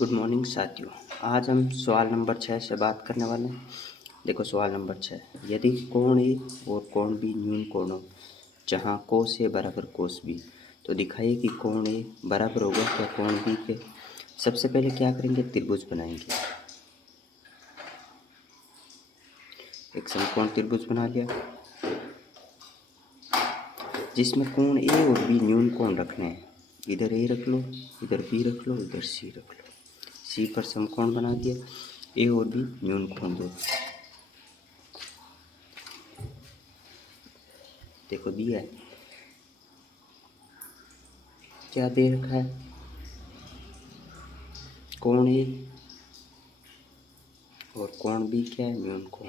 Good morning साथियों। आज हम सवाल नंबर 6 से बात करने वाले हैं। देखो सवाल नंबर 6, यदि कोण ए और कोण बी न्यून कोण हो जहाँ कोस ए बराबर कोस बी, तो दिखाइए कि कोण ए बराबर होगा क्या कोण बी के। सबसे पहले क्या करेंगे, त्रिभुज बनाएंगे। एक समकोण त्रिभुज बना लिया जिसमें कोण ए और बी न्यून कोण रखने हैं। इधर ए रख लो, इधर बी रख लो, इधर सी रख लो। सी पर समकोण बना दिया, ए और बी न्यून कोण दो। देखो दिया है, क्या दे रखा है, कोण ए और कोण बी क्या है, न्यून कोण।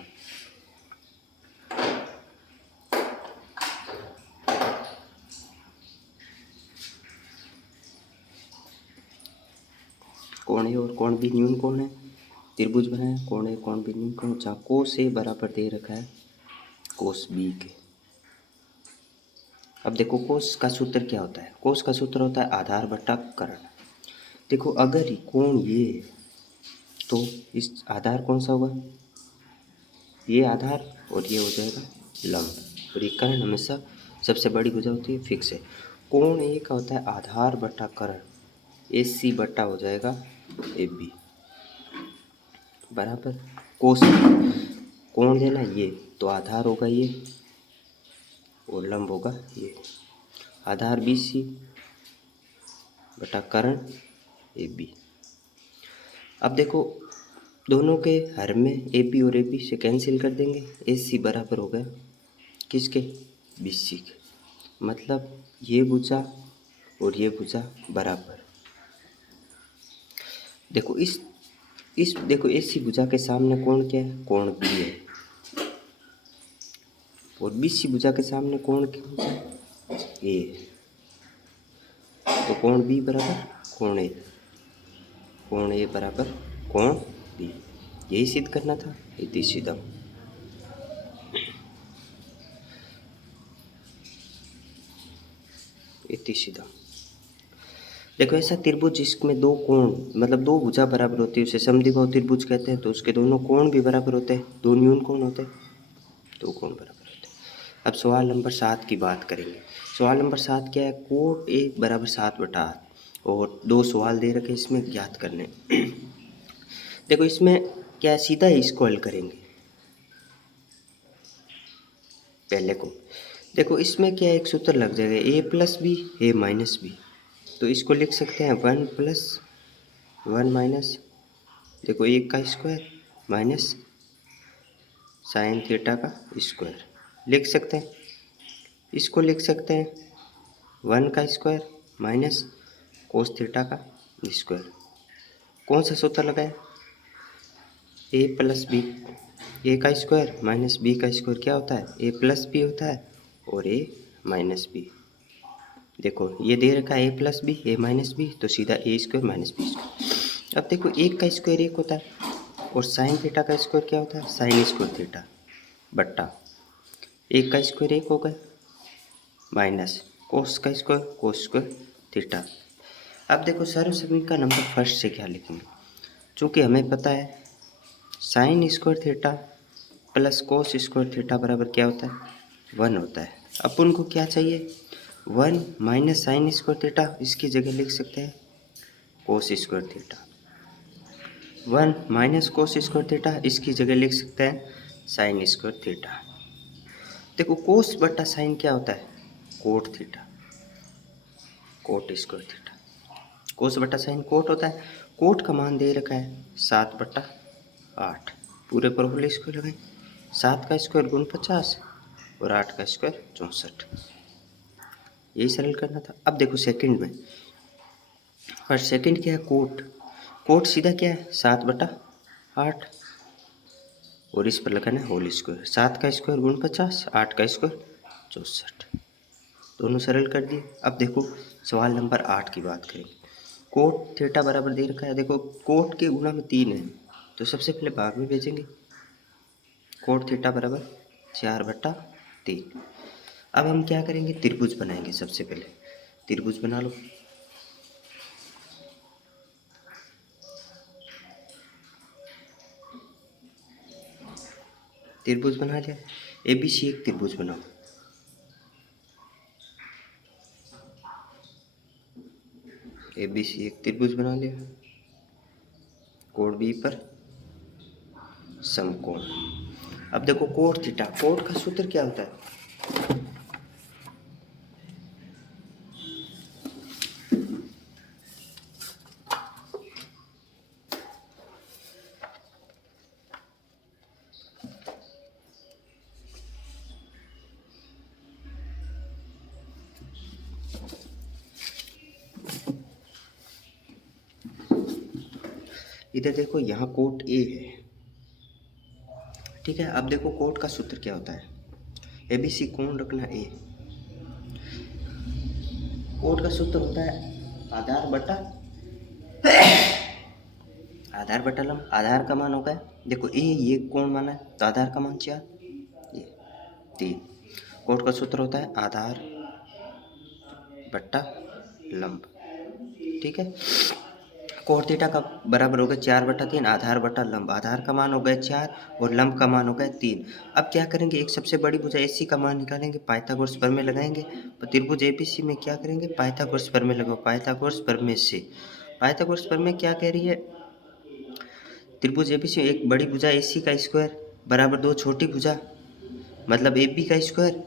कोण ए और कोण बी न्यून कोण है, त्रिभुज बनाया, कोण ए कोण बी न्यून कोण, जहाँ कोस ए बराबर दे रखा है कोस बी के। अब देखो कोस का सूत्र क्या होता है, कोस का सूत्र होता है आधार बटा कर्ण। देखो अगर कोण ये है तो इस आधार कौन सा होगा, ये आधार, और ये हो जाएगा लंब, और ये कर्ण हमेशा सबसे बड़ी भुजा होती है, फिक्स है। कोण ए का होता है आधार बटा कर्ण, ए सी बटा हो जाएगा ए बी बराबर कोस। कोण लेना ये, तो आधार होगा ये और लंब होगा ये, आधार बी सी बटा कर्ण ए बी। अब देखो दोनों के हर में ए बी और ए बी से कैंसिल कर देंगे, ए सी बराबर हो गया किसके, बी सी के। मतलब ये भुजा और ये भुजा बराबर। देखो इस देखो ए सी भुजा के सामने कोण क्या है, कोण बी है, और बी सी भुजा के सामने कोण क्या है, ए है। तो कोण बी बराबर कोण ए बराबर कोण बी, यही सिद्ध करना था, इति सीधा। इति सीधा। देखो ऐसा त्रिभुज जिसमें दो कोण मतलब दो भुजा बराबर होती है उसे समद्विबाहु त्रिभुज कहते हैं। तो उसके दोनों कोण भी बराबर होते हैं, दो न्यून कोण होते हैं, दो कोण बराबर होते हैं। अब सवाल नंबर 7 की बात करेंगे। सवाल नंबर 7 क्या है, कोट ए बराबर 7/8 और दो सवाल दे रखे इसमें ज्ञात करने। देखो इसमें क्या सीधा ही इसको हल करेंगे पहले को। देखो इसमें क्या एक सूत्र लग जाएगा, ए प्लस बी ए माइनस बी। तो इसको लिख सकते हैं 1 + 1 माइनस, देखो 1 का स्क्वायर माइनस साइन थीटा का स्क्वायर लिख सकते हैं। इसको लिख सकते हैं 1 का स्क्वायर माइनस कोस थीटा का स्क्वायर। कौन सा सूत्र लगाए, ए प्लस बी, ए का स्क्वायर माइनस बी का स्क्वायर क्या होता है, ए प्लस बी होता है और ए माइनस बी। देखो ये दे रखा है ए प्लस बी ए माइनस बी, तो सीधा ए स्क्वायर माइनस बी स्क्वायर। अब देखो 1 का स्क्वायर 1 होता है और साइन थीटा का स्क्वायर क्या होता है, साइन स्क्वायर थीटा बट्टा 1 का स्क्वायर 1 होगा माइनस कोस का स्क्वायर कोस स्क्वायर थीटा। अब देखो सर्व समीकरण का नंबर फर्स्ट से क्या लिखेंगे, चूँकि हमें पता है sine square theta plus cos square theta बराबर क्या होता है, 1 होता है। अपन को क्या चाहिए, 1 माइनस साइन स्क्वायर थीटा, इसकी जगह लिख सकते हैं cos square theta. 1 minus cos square theta, इसकी जगह लिख सकते हैं साइन स्क्वायर थीटा। देखो कोस बटा साइन क्या होता है, cot theta, cot square theta. Cos बटा साइन कोट होता है। कोट का मान दे रखा है 7/8, पूरे पर होल स्क्वायर लगाएं, 7 का स्क्वायर गुण 50 और 8 का स्क्वायर 64, यही सरल करना था। अब देखो सेकंड में, और सेकंड क्या है, कोट, कोट सीधा क्या है 7/8 और इस पर लगाना है होल स्क्वायर, 7 का स्क्वायर गुण 50 8 का स्क्वायर 64, दोनों सरल कर दिए। अब देखो सवाल नंबर 8 की बात करेंगे। कोट थीटा बराबर दे रखा है, देखो कोट के गुणा में 3 है तो सबसे पहले भाग में भेजेंगे, कोट थीटा बराबर 4/3। अब हम क्या करेंगे, त्रिभुज बनाएंगे। सबसे पहले त्रिभुज बना लो। त्रिभुज बना लिया। ABC एक त्रिभुज बनाओ। ABC एक त्रिभुज बना लिया। कोण B पर समकोण। अब देखो कोण थीटा, कोण का सूत्र क्या होता है? इधर देखो यहाँ कोट A है, ठीक है। अब देखो कोट का सूत्र क्या होता है? ABC कोण रखना A। कोट का सूत्र होता है आधार बटा लंब। आधार का मान होगा, देखो A ये कोण माना है तो आधार का मान 4, ये 3। कोट का सूत्र होता है आधार बटा लंब, ठीक है। कोण थीटा का बराबर हो गया 4/3 आधार बटा लंब। आधार का मान हो गया 4 और लंब का मान हो गया 3। अब क्या करेंगे, एक सबसे बड़ी भुजा AC का मान निकालेंगे, पाइथागोरस प्रमेय लगाएंगे। तो त्रिभुज ABC में क्या करेंगे, पाइथागोरस प्रमेय लगाओ। पाइथागोरस प्रमेय से, पाइथागोरस प्रमेय क्या कह रही है, त्रिभुज ABC एक बड़ी भुजा AC का स्क्वायर बराबर 2 छोटी भुजा, मतलब AB का स्क्वायर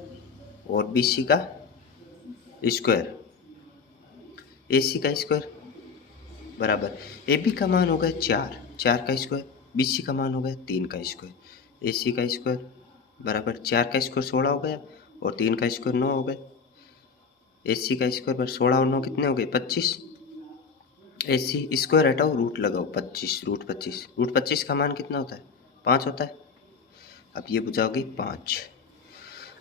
और BC का स्क्वायर। AC का स्क्वायर बराबर AB का मान हो गया 4 का स्क्वायर, BC का मान हो गया 3 का स्क्वायर। AC का स्क्वायर बराबर 4 का स्क्वायर 16 हो गया और 3 का स्क्वायर 9 हो गया। AC का स्क्वायर पर 16 और 9 कितने हो गए, 25। AC स्क्वायर हटाओ, रूट लगाओ, 25 रूट 25। रूट 25 का मान कितना होता है, 5 होता है। अब ये भुजा होगी 5।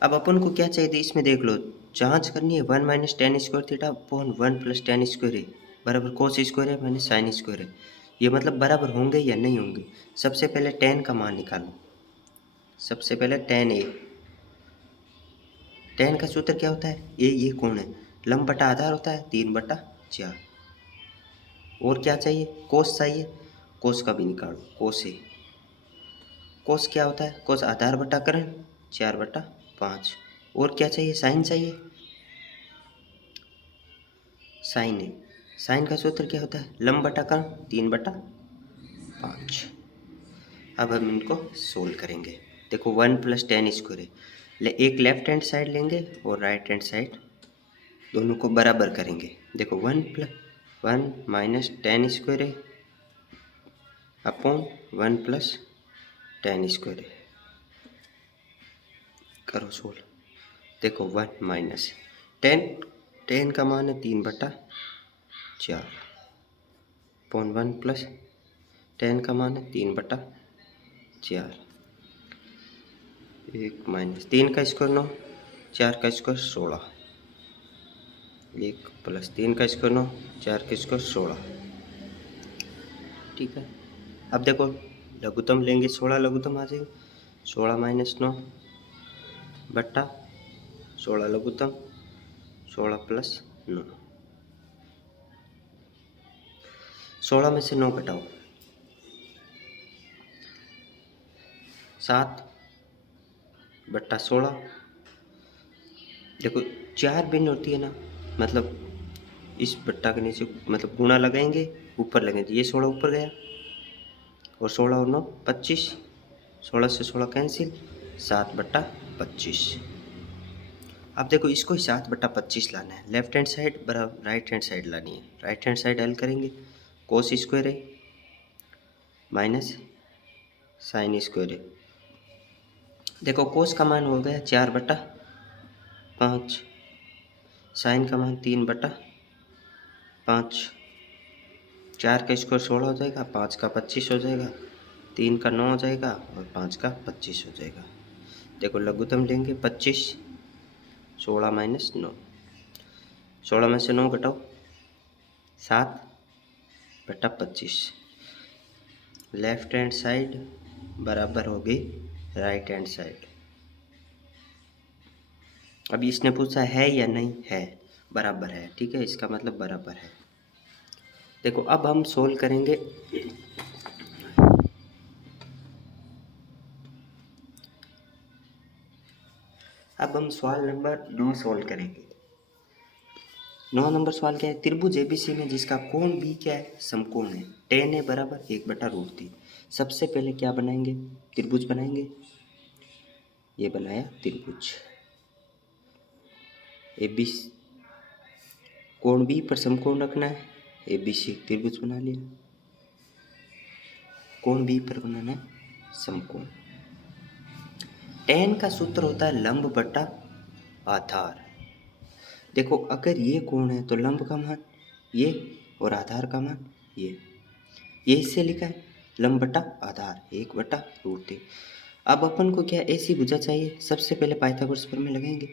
अब अपन को क्या चाहिए, इसमें देख लो, जांच करनी है 1 minus ten square theta upon 1 plus ten square है बराबर कोस स्क्वायर है माइनस साइन स्क्वायर है। ये मतलब बराबर होंगे या नहीं होंगे। सबसे पहले टेन का मान निकालो। सबसे पहले टेन ए, टेन का सूत्र क्या होता है, ए ये कोण है, लंब बटा आधार होता है 3/4। और क्या चाहिए, कोस चाहिए, कोस का भी निकालो, कोस ए। कोस क्या होता है, कोस आधार बटा करण 4/5। और क्या चाहिए, साइन चाहिए, साइन है। साइन का सूत्र क्या होता है, लंब बटा कर्ण 3/5। अब हम इनको सोल्व करेंगे। देखो 1 प्लस टेन स्क्वायर है, एक लेफ्ट हैंड साइड लेंगे और राइट हैंड साइड दोनों को बराबर करेंगे। देखो 1 माइनस टेन स्क्वायर है अपॉन 1 प्लस टेन स्क्वायर है। करो सोल्व। देखो 1 माइनस टेन का मान है 3/4 अपॉन 1 प्लस टेन का मान है 3/4। 1 माइनस 3 का स्क्वायर 9, 4 का स्क्वायर 16, 1 प्लस 3 का स्क्वायर 9, 4 का स्क्वायर 16, ठीक है। अब देखो लघुत्तम लेंगे, 16 लघुत्तम आ जाएगा, 16 माइनस 9 बट्टा 16 लघुत्तम, 16 प्लस 9। 16 में से 9 घटाओ, 7 बट्टा 16। देखो 4 भिन्न होती है ना, मतलब इस बट्टा के नीचे मतलब गुणा लगाएंगे, ऊपर लगेंगे, ये 16 ऊपर गया और 16 और 9 25, 16 से 16 कैंसिल, 7/25। अब देखो इसको ही 7/25 लाना है, लेफ्ट हैंड साइड बराबर राइट हैंड साइड लानी है। राइट हैंड साइड हल करेंगे, कोस स्क्वायर है माइनस साइन स्क्वायर है। देखो कोस का मान हो गया 4/5, साइन का मान 3/5। 4 का स्क्वायर 16 हो जाएगा, 5 का 25 हो जाएगा, 3 का 9 हो जाएगा और 5 का 25 हो जाएगा। देखो लघुत्तम लेंगे 25, 16 माइनस 9, 16 में से 9 घटाओ, 7/25। लेफ्ट हैंड साइड बराबर होगी राइट हैंड साइड। अभी इसने पूछा है या नहीं है, बराबर है, ठीक है, इसका मतलब बराबर है। देखो अब हम सोल्व करेंगे। अब हम सवाल नंबर 9 सॉल्व करेंगे। 9 नंबर सवाल क्या है, त्रिभुज एबीसी में जिसका कोण बी क्या है, समकोण है, tan a बराबर 1/√3। सबसे पहले क्या बनाएंगे, त्रिभुज बनाएंगे। ये बनाया त्रिभुज एबीसी, कोण बी पर समकोण रखना है, एबीसी त्रिभुज बना लिया, कोण बी पर बनाना है समकोण। tan का सूत्र होता है लंब बटा आधार। देखो अगर ये कोण है तो लंब का मान ये और आधार का मान ये इससे लिखा है लंब बटा आधार 1/√3। अब अपन को क्या ऐसी भुजा चाहिए, सबसे पहले पाइथागोरस प्रमेय लगाएंगे।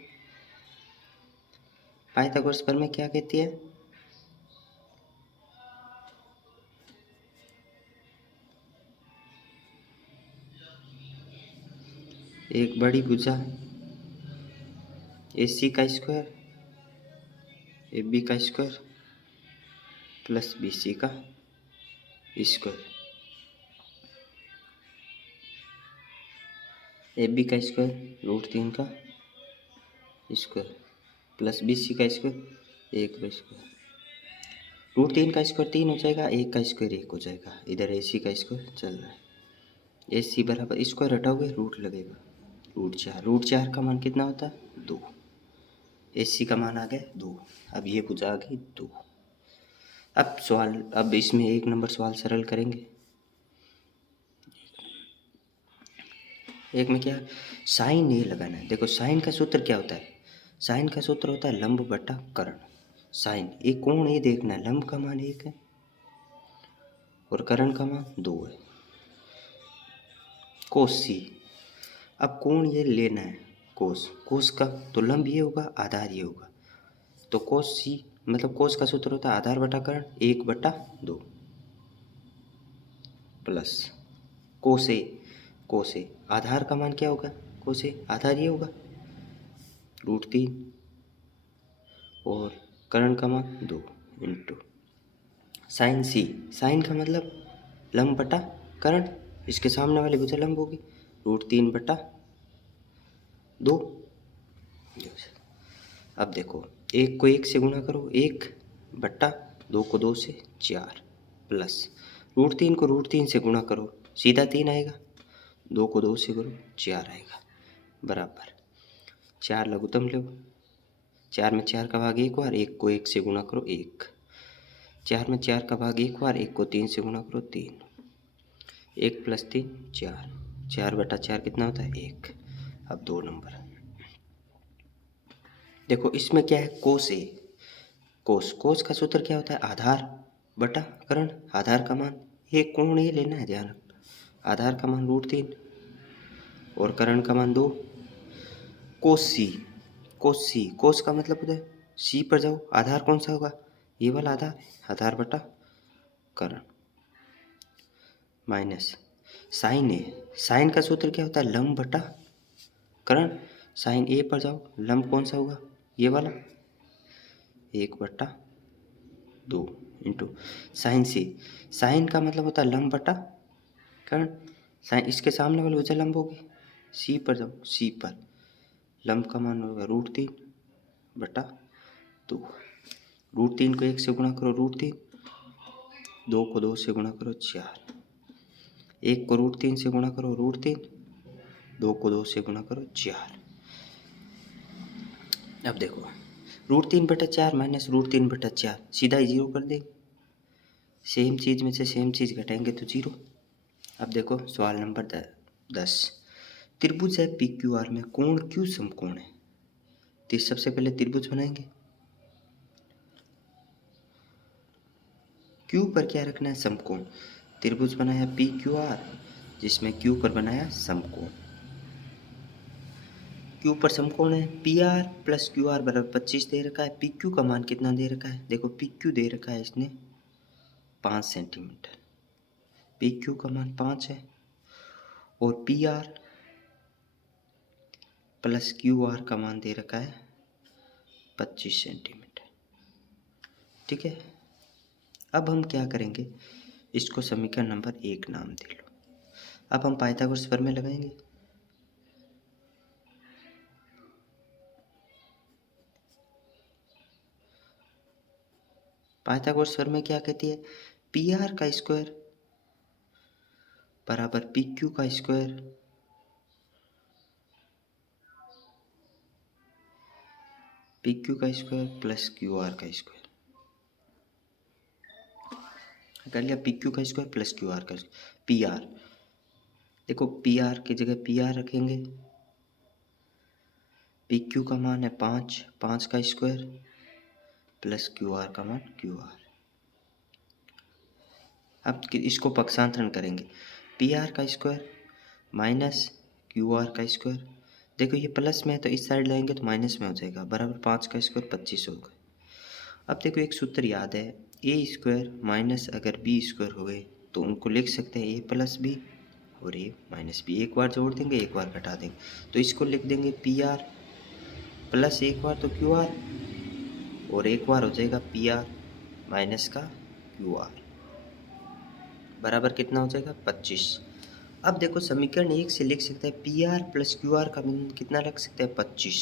पाइथागोरस प्रमेय क्या कहती है, एक बड़ी भुजा AC का स्क्वायर AB का स्क्वायर प्लस BC का स्क्वायर, AB का स्क्वायर √3 का स्क्वायर प्लस BC का स्क्वायर 1 का स्क्वायर। √3 का स्क्वायर 3 हो जाएगा, 1 का स्क्वायर 1 हो जाएगा। इधर AC का स्क्वायर चल रहा है, AC बराबर स्क्वायर हटाओगे रूट लगेगा, √4 का मान कितना होता है 2, AC का मान आ गया 2। अब ये भुजा आ गई 2। अब सवाल, अब इसमें 1 नंबर सवाल सरल करेंगे। एक में क्या साइन ए लगाना है। देखो साइन का सूत्र क्या होता है, साइन का सूत्र होता है लंब बटा कर्ण। साइन एक कोण ए देखना है, लंब का मान 1 है और कर्ण का मान 2 है। कोस सी, अब कोण ये लेना है कोस, कोस का तो लंब ये होगा आधार ये होगा, तो कोस सी मतलब कोस का सूत्र होता है आधार बटा कर्ण 1/2 प्लस कोस ए, कोस ए आधार का मान क्या होगा, कोस ए आधार ये होगा √3 और कर्ण का मान 2 इंटू साइन सी, साइन का मतलब लंब बटा कर्ण, इसके सामने वाली भुजा लंब होगी √3/2। अब देखो 1 को 1 से गुणा करो 1/2 को 2 से 4 प्लस √3 को √3 से गुणा करो सीधा 3 आएगा, 2 को 2 से करो 4 आएगा, बराबर 4 लघुत्तम लो, 4 में 4 का भाग 1 बार, 1 को 1 से गुणा करो 1, 4 में 4 का भाग 1 बार, 1 को 3 से गुणा करो 3, 1 + 3 4, 4/4 कितना होता है 1। अब 2 नंबर देखो, इसमें क्या है कोस ए, कोस, कोस का सूत्र क्या होता है आधार बटा कर्ण, आधार का मान ये कोण ये लेना है ध्यान रखना, आधार का मान √3 और कर्ण का मान 2। कोस सी, कोस सी, कोस का मतलब होता है सी पर जाओ, आधार कौन सा होगा ये वाला आधार, आधार बटा कर्ण माइनस साइन ए, साइन का सूत्र क्या होता है लंब बटा कर्ण, साइन ए पर जाओ, लंब कौन सा होगा ये वाला 1/2 इंटू साइन सी, साइन का मतलब होता है लंब बटा कर्ण, साइन इसके सामने वाली भुजा लंब होगी, सी पर जाओ, सी पर लंब का मान होगा √3/2, √3 को 1 से गुणा करो √3, 2 को 2 से गुणा करो 4, 1 को √3 से गुणा करो √3, 2 को 2 से गुणा करो 4। अब देखो √3/4 माइनस √3/4 सीधा ही 0 कर दे, सेम चीज़ में से सेम चीज़ घटाएंगे तो 0। अब देखो सवाल नंबर 10, त्रिभुज है PQR में कोण Q समकोण है, तो सबसे पहले त्रिभुज बनाएंगे। Q पर क्या रखना है समकोण, त्रिभुज बनाया PQR जिसमें Q पर बनाया समकोण, Q पर समकोण है PR + QR = 25 दे रखा है, PQ का मान कितना दे रखा है, देखो PQ दे रखा है इसने 5 सेंटीमीटर, PQ का मान 5 है और PR + QR का मान दे रखा है 25 सेंटीमीटर, ठीक है। अब हम क्या करेंगे, इसको समीकरण नंबर 1 नाम दे लो। अब हम पाइथागोरस प्रमेय लगाएंगे। पाइथागोरस प्रमेय क्या कहती है? पी आर का स्क्वायर बराबर पी क्यू का स्क्वायर पी क्यू का स्क्वायर प्लस क्यू आर का स्क्वायर। कर लिया, पी क्यू का स्क्वायर प्लस क्यू आर का स्क्वायर। पी आर, देखो पी आर की जगह पी आर रखेंगे, पी क्यू का मान है 5, 5 का स्क्वायर प्लस क्यू आर का मान क्यू आर। अब इसको पक्षांतरण करेंगे, पी आर का स्क्वायर माइनस क्यू आर का स्क्वायर। देखो ये प्लस में है तो इस साइड लाएंगे तो माइनस में हो जाएगा, बराबर 5 का स्क्वायर 25 होगा। अब देखो एक सूत्र याद है, ए स्क्वायर माइनस अगर बी स्क्वायर हो गए तो उनको लिख सकते हैं ए प्लस बी और ए माइनस बी। एक बार जोड़ देंगे, एक बार घटा देंगे, तो इसको लिख देंगे पी आर प्लस एक बार तो क्यू आर और एक बार हो जाएगा पी आर माइनस का क्यू आर, बराबर कितना हो जाएगा 25। अब देखो समीकरण 1 से लिख सकते हैं P R plus Q R का मान कितना रख सकते हैं 25,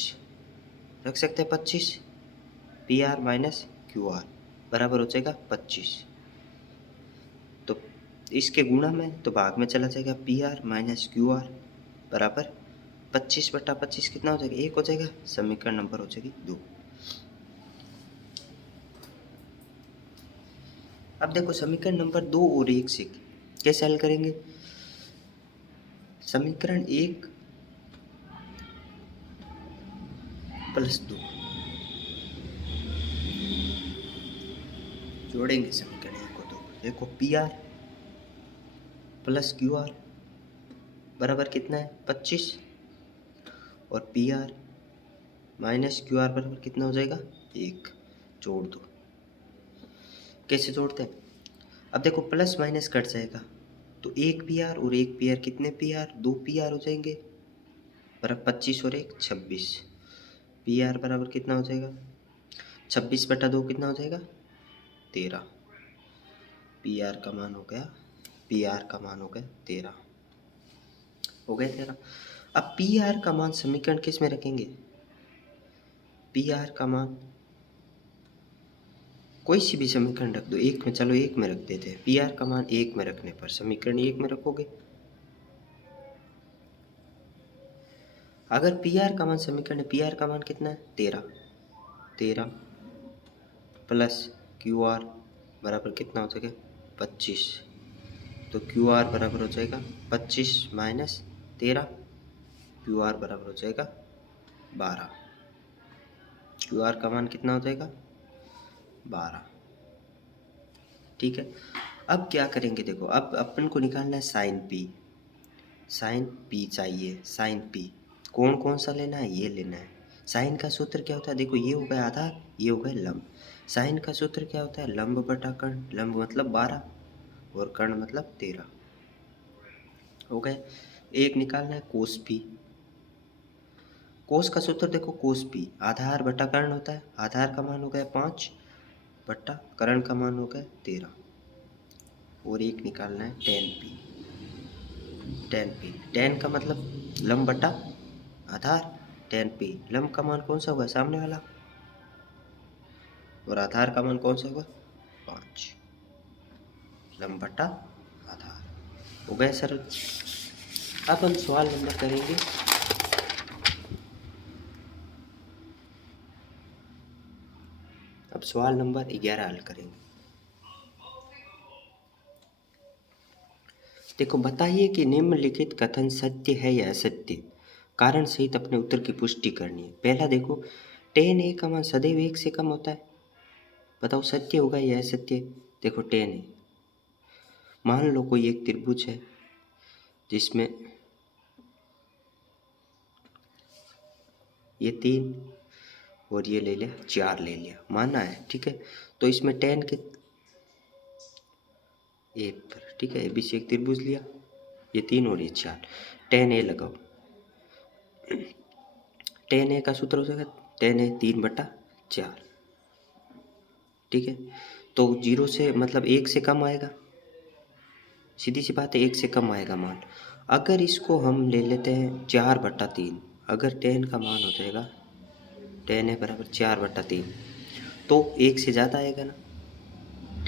रख सकते हैं 25, P R minus Q R बराबर हो जाएगा 25। तो इसके गुणा में तो भाग में चला जाएगा, P R minus Q R बराबर 25/25 कितना हो जाएगा 1 हो जाएगा, समीकरण नंबर हो जाएगी 2। अब देखो समीकरण नंबर 2 और 1 से कैसे हल करेंगे? समीकरण 1 प्लस 2 जोड़ेंगे समीकरण 1 को 2। देखो P R plus Q R बराबर कितना है 25 और P R minus Q R बराबर कितना हो जाएगा 1, जोड़ दो। कैसे जोड़ते हैं? अब देखो प्लस माइनस कट जाएगा तो एक पी आर और एक पी आर कितने पी आर 2 पी आर हो जाएंगे, बराबर 25 और 1 26, पी आर बराबर कितना हो जाएगा 26/2 कितना हो जाएगा 13, पी आर का मान हो गया, पी आर का मान हो गया 13, हो गया 13। अब पी आर का मान समीकरण किस में रखेंगे? पी आर का मान कोई सी भी समीकरण रख दो, एक में, चलो एक में रख देते हैं। पी आर का मान एक में रखने पर समीकरण 1 में रखोगे, अगर पी आर का मान समीकरण पी आर का मान कितना है 13 प्लस क्यू आर बराबर कितना हो जाएगा 25, तो क्यू आर बराबर हो जाएगा 25 माइनस 13, क्यू आर बराबर हो जाएगा 12, क्यू आर का मान कितना हो जाएगा 12। ठीक है, अब क्या करेंगे? देखो अब अपन को निकालना है साइन पी, साइन पी चाहिए, साइन पी कौन कौन सा लेना है ये लेना है। साइन का सूत्र क्या होता है? देखो ये हो गया आधार, ये हो गया लंब। साइन का सूत्र क्या होता है? लंब बटा कर्ण, लंब मतलब 12 और कर्ण मतलब 13, हो गए। एक निकालना है कोस पी, कोस का सूत्र देखो कोस पी आधार बटा कर्ण होता है, आधार का मान हो गया 5 बटा कर्ण का मान हो गया 13, और एक निकालना है ten P, ten P, ten का मतलब लंब बटा आधार, टेन पी लंब का मान कौन सा होगा सामने वाला, और आधार का मान कौन सा होगा 5, लंब बटा आधार, हो गया सरल। अब हम सवाल नंबर करेंगे अब सवाल नंबर 11 हल करेंगे। देखो बताइए कि निम्नलिखित कथन सत्य है या असत्य, कारण सहित अपने उत्तर की पुष्टि करनी है। पहला देखो टेन ए का मान सदैव 1 से कम होता है, बताओ सत्य होगा या असत्य? देखो टेन ए, मान लो कोई एक त्रिभुज है जिसमें ये 3 और ये ले लिया 4 ले लिया, माना है, ठीक है। तो इसमें टेन के ए पर, ठीक है, ए बी सी एक त्रिभुज लिया, ये 3 और ये 4, टेन ए लगाओ। टेन ए का सूत्र हो जाएगा टेन ए 3/4, ठीक है। तो 0 से मतलब 1 से कम आएगा, सीधी सी बात है 1 से कम आएगा मान। अगर इसको हम ले लेते हैं 4/3, अगर टेन का मान हो जाएगा टेन ए बराबर 4/3, तो 1 से ज़्यादा आएगा ना,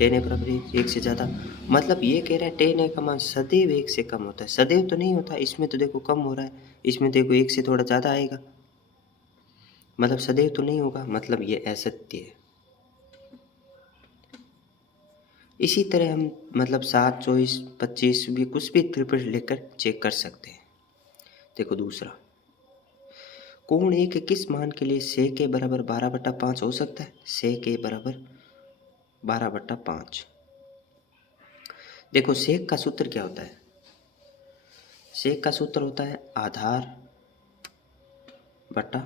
टेन ए बराबर एक से ज़्यादा, मतलब ये कह रहा है टेन ए का मान सदैव एक से कम होता है। सदैव तो नहीं होता, इसमें तो देखो कम हो रहा है, इसमें देखो एक से थोड़ा ज़्यादा आएगा, मतलब सदैव तो नहीं होगा, मतलब ये असत्य है। इसी तरह हम मतलब 7, 24, 25 भी कुछ भी त्रिपुट लेकर चेक कर सकते हैं। देखो दूसरा, कोण ए के किस मान के लिए सेक के बराबर 12/5 हो सकता है? सेक के बराबर 12/5। देखो सेक का सूत्र क्या होता है? सेक का सूत्र होता है आधार बटा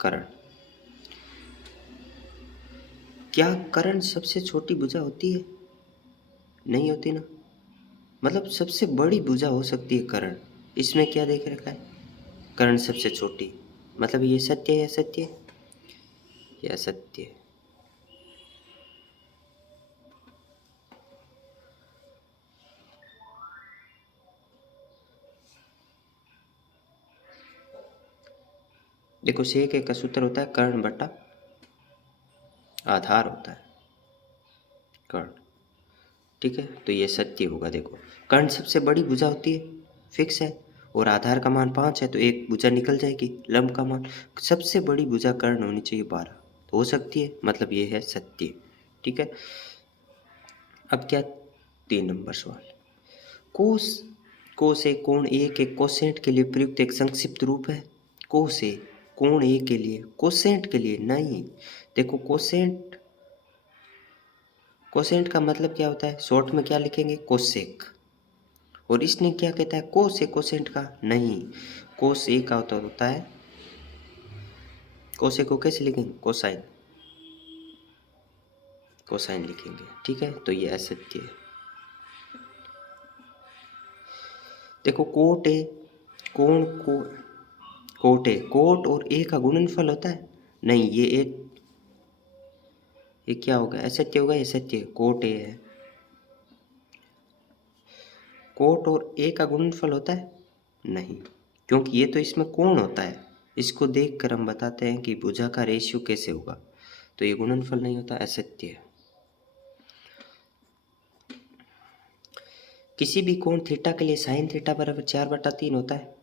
करण। क्या करण सबसे छोटी भुजा होती है? नहीं होती ना, मतलब सबसे बड़ी भुजा हो सकती है करण। इसमें क्या देख रखा है? कर्ण सबसे छोटी, मतलब ये सत्य है, असत्य है? ये असत्य है। देखो सेक का सूत्र होता है कर्ण बटा आधार होता है, कर्ण, ठीक है, तो ये सत्य होगा। देखो कर्ण सबसे बड़ी भुजा होती है, फिक्स है, और आधार का मान 5 है, तो एक भुजा निकल जाएगी, लंब का मान। सबसे बड़ी भुजा कर्ण होनी चाहिए 12, तो हो सकती है, मतलब ये है सत्य, ठीक है। अब क्या, 3 नंबर सवाल, कोस कोस ए कोण ए के कोसेंट के लिए प्रयुक्त एक संक्षिप्त रूप है। कोस ए कोण ए के लिए, कोसेंट के लिए नहीं। देखो कोसेंट, कोसेंट का मतलब क्या होता है, शॉर्ट में क्या लिखेंगे, कोसेक। और इसने क्या कहता है, कोस ए कोसेंट का नहीं, कोस ए का होता है, कोसे को कैसे लिखेंगे, कोसाइन, कोसाइन लिखेंगे, ठीक है, तो ये असत्य है। देखो कोट ए कोण को, कोट ए, कोट और ए का गुणनफल होता है, नहीं, ये क्या होगा, असत्य होगा, ये सत्य है, कोट ए है। कोट और ए का गुणनफल होता है, नहीं, क्योंकि ये तो इसमें कोण होता है, इसको देखकर हम बताते हैं कि भुजा का रेशियो कैसे होगा, तो ये गुणनफल नहीं होता, असत्य है। किसी भी कोण थीटा के लिए साइन थीटा बराबर 4/3 होता है।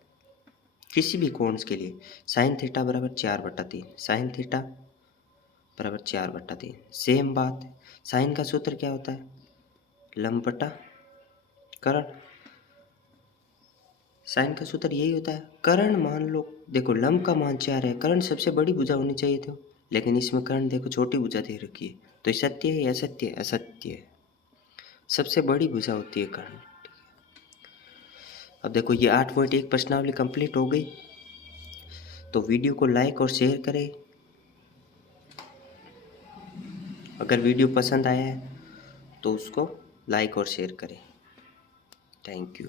किसी भी कोण के लिए साइन थीटा बराबर 4/3, साइन थीटा बराबर 4/3, सेम बात है। साइन का सूत्र क्या होता है, लंब बटा करण। साइन का सूत्र यही होता है, कर्ण मान लो, देखो लंब का मान 4 है, कर्ण सबसे बड़ी भुजा होनी चाहिए थी, लेकिन इसमें कर्ण देखो छोटी भुजा दे रखी है, तो ये सत्य है या असत्य है, असत्य है, सबसे बड़ी भुजा होती है कर्ण। अब देखो ये 8.1 प्रश्नावली कंप्लीट हो गई, तो वीडियो को लाइक और शेयर करें। अगर वीडियो पसंद आया है तो उसको लाइक और शेयर करें। Thank you.